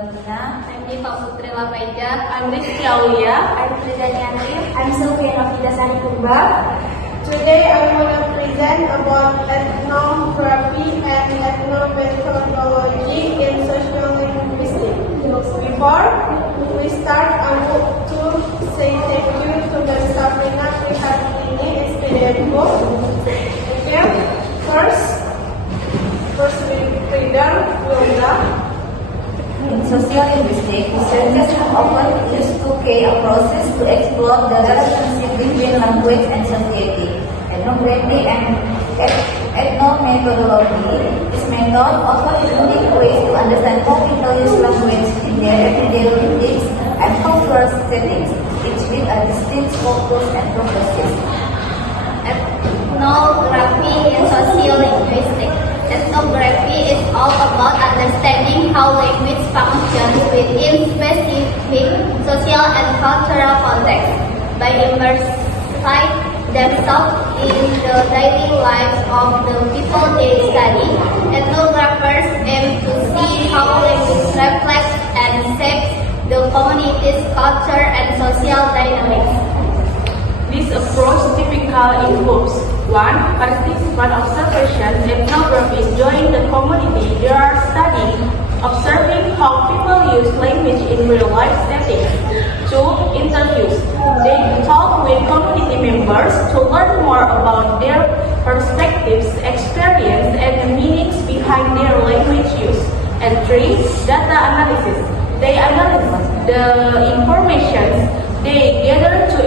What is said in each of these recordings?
Nurwalina. I'm Diva Putri Lapaijar. I'm Rizky Aulia. I'm Fridani Andri. I'm Sylvia Novita Sari Kumba. Today I want to present about ethnography and ethnomethodology in social linguistics. Before we start, I want to say thank you to the Sabrina Trihartini Estedianko. Okay, first reader, Wilda. In social linguistics, researchers have often used 2K approaches to explore the relationship between language and society. Ethnography and ethnomethodology. This method offers unique ways to understand how people use language in their everyday lives and cultural settings, each with a distinct focus and purposes. Ethnography in sociolinguistics. Ethnography is all about understanding how language functions within specific social and cultural contexts. By immersing themselves in the daily lives of the people they study, ethnographers aim to see how language reflects and shapes the community's culture and social dynamics. This approach typically involves 1. Participant observation. Ethnographies join the community they are studying, observing how people use language in real-life settings. 2. Interviews. They talk with community members to learn more about their perspectives, experience, and the meanings behind their language use. And 3. Data analysis. They analyze the information they gather to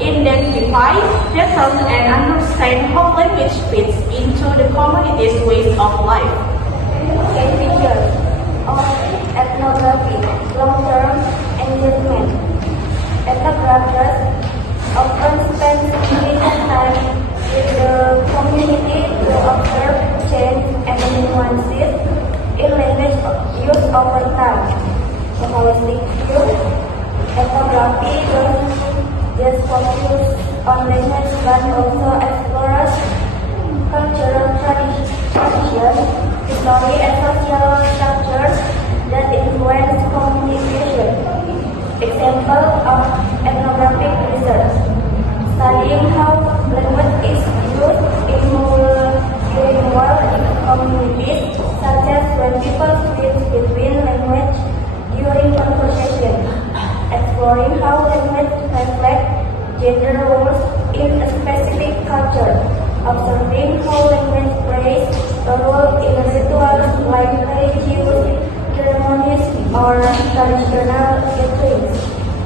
identify patterns and understand how language fits into the community's ways of life. Key features of ethnography: long-term engagement. Ethnographers often spend significant time with the community to observe change and nuances in language use over time. A holistic view. Ethnography doesn't just focus on language but also explores cultural traditions, history, and social structures that influence communication. Example of ethnographic research: studying how language is used in multilingual communities, such as when people switch between language during conversation. Exploring how language reflects gender roles in a specific culture. Observing how language plays a role in rituals like religious ceremonies or traditional gatherings.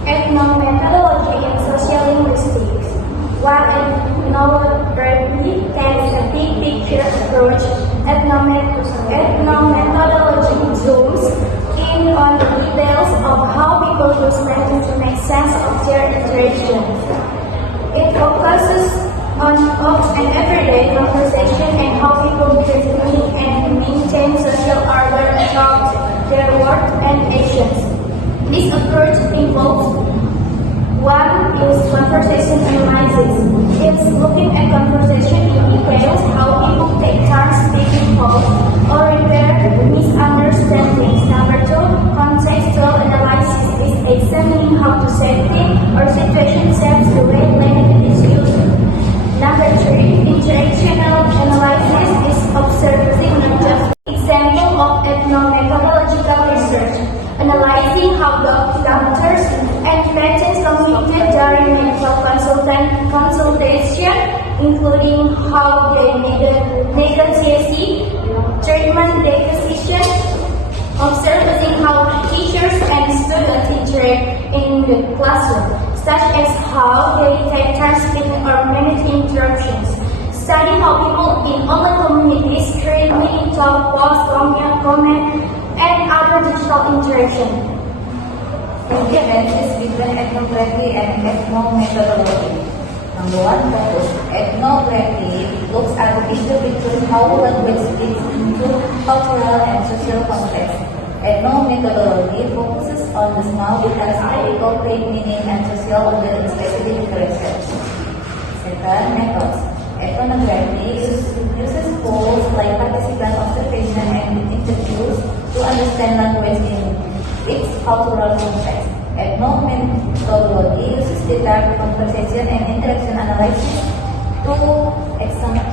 Ethnomethodology in sociolinguistics. While ethnography takes a big picture approach, ethnomethodology zooms in on the details of how people use language to make sense of their interactions. It focuses on an everyday conversation and how people meet and maintain social order throughout their words and actions. This approach involves: 1 is conversation analysis. It's looking at conversation in details, how people take turns taking calls or repair misunderstandings. 2, contextual analysis is examining how to setting or situation shapes the way language is used. 3, interactional analysis is observing not just example of ethnomethodological research, analyzing how doctors and patients communicate during medical consultation, including how they negotiate treatment decisions, observing how teachers and students interact in the classroom, such as how they take turns speaking or manage interruptions. Study how people in online communities create mini talk, post, comment, and other digital interaction. The differences between ethnography and ethnomethodology. Number 1, focus. Ethnography looks at the issue between how language fits into cultural and social context. Ethnomethodology focuses on the small details that people play meaning and social order in specific interactions. 2, methods. Ethnography uses tools like participant observation and interviews to understand language in cultural context. Ethnomethodology uses data, conversation, and interaction analysis to examine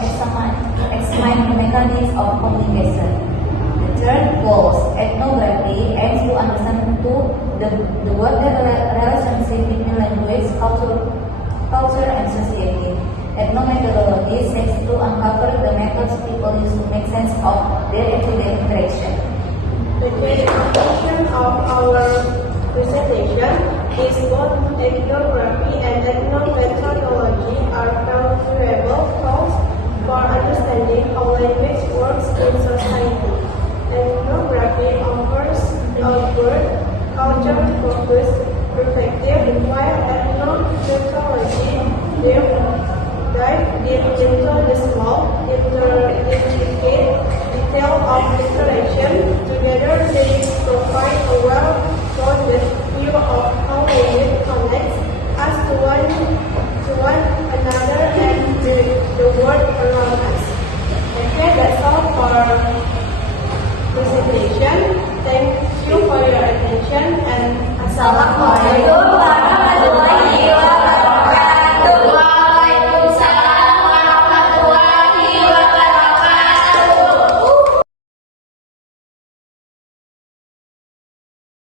the mechanisms of communication. The third goals, ethnography, aims to understand the broader relationship between language, culture, and society. Ethnomethodology seeks to uncover the methods people use to make sense of their everyday interaction. The classification of our presentation is both ethnography and ethnomethodology are valuable tools for understanding how language works in society. Ethnography offers a broad culture-focused perspective, while ethnomethodology dive deep into the small, intricate detail of interaction. Together, they provide a well-rounded view of how language connects us to one another and the world around us. Okay, that's all for presentation. Thank you for your attention and Assalamualaikum